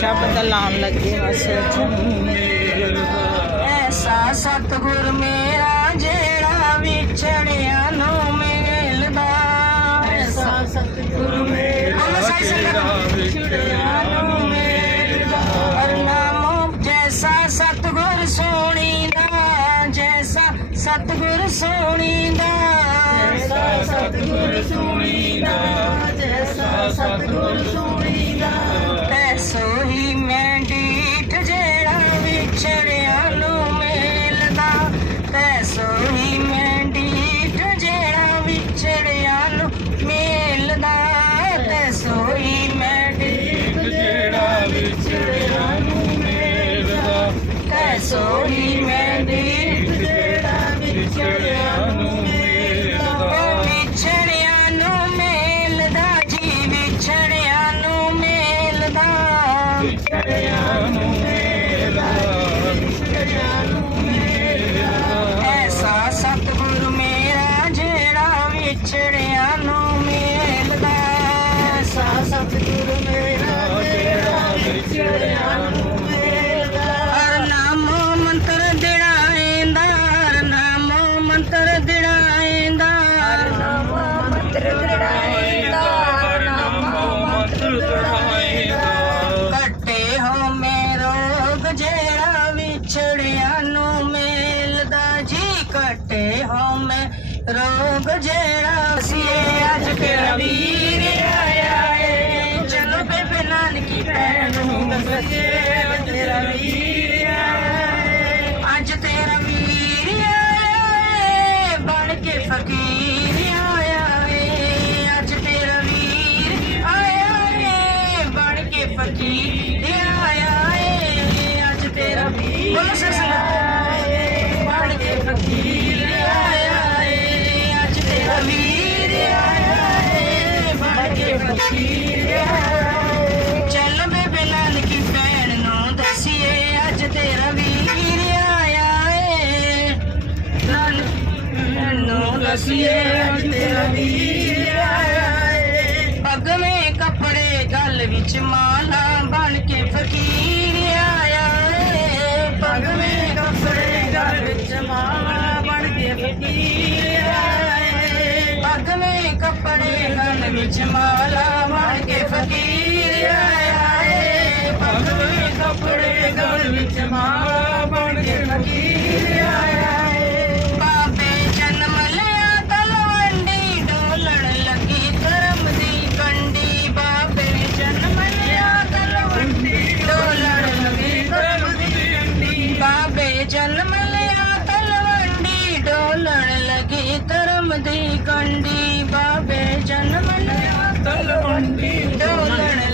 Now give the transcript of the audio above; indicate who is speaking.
Speaker 1: ਸ਼ਬਦ ਲਾਉਣ ਲੱਗੇ ਬਸ। ਐਸਾ ਸਤਗੁਰ ਮੇਰਾ ਜਿਹੜਾ ਵਿਛੜਿਆ ਨੂੰ ਮਿਲਦਾ। ਐਸਾ ਸਤਗੁਰ ਮੇਰਾ ਜਿਹੜਾ ਵਿਛੜਿਆ ਨੂੰ ਮਿਲਦਾ। ਅਰਨਾਮੋ ਜੈਸਾ ਸਤਗੁਰ ਸੋਣੀਦਾ ਜੈਸਾ ਸਤਗੁਰ ਸੋਣੀਦਾ। ਜੈਸਾ ਸਤਗੁਰ ਸੋਣੀਦਾ ਜੈਸਾ ਸਤਗੁਰ ਸੋਣੀਦਾ ਐਸੋ ਹੀ ਕੱਟੇ ਹੋ ਮੇ ਰੋਗ ਜਿਹੜਾ ਸੀ। ਅੱਜ ਕੇ ਵੀਰ ਆਇਆ ਏ। ਚਲੋ ਬੇਬੇ ਨਾਨਕੀ ਭੈਣ ਨੂੰ ਦੱਸੀਏ ਤੇਰਾ ਵੀਰ ਚੱਲ ਬੇਬੇ ਨਾਨਕੀ ਭੈਣ ਨੂੰ ਦੱਸੀਏ, ਅੱਜ ਤੇਰਾ ਵੀਰ ਆਇਆ ਏ। ਨਾਨਕੀ ਨੂੰ ਦੱਸੀਏ, ਅੱਜ ਤੇਰਾ ਵੀਰ ਆਇਆ ਏ। ਪੱਗ ਕੱਪੜੇ ਗਲ ਵਿੱਚ ਮਾਲਾ ਬਣ ਕੇ ਫਕੀਰ ਆਇਆ ਏ। ਪੱਗ ਕੱਪੜੇ ਗਲ ਵਿੱਚ ਮਾਲਾ ਬਣ ਕੇ ਫਕੀਰ ਆਇਆ ਏ। ਪੱਗ ਕੱਪੜੇ ਗਲ ਵਿੱਚ ਮਾਲਾ ਬਣ ਕੇ ਫਕੀਰ ਆਇਆ ਏ ਬਾਬੇ ਜਨਮ ਲਿਆ ਤਲਵੰਡੀ ਡੋਲਣ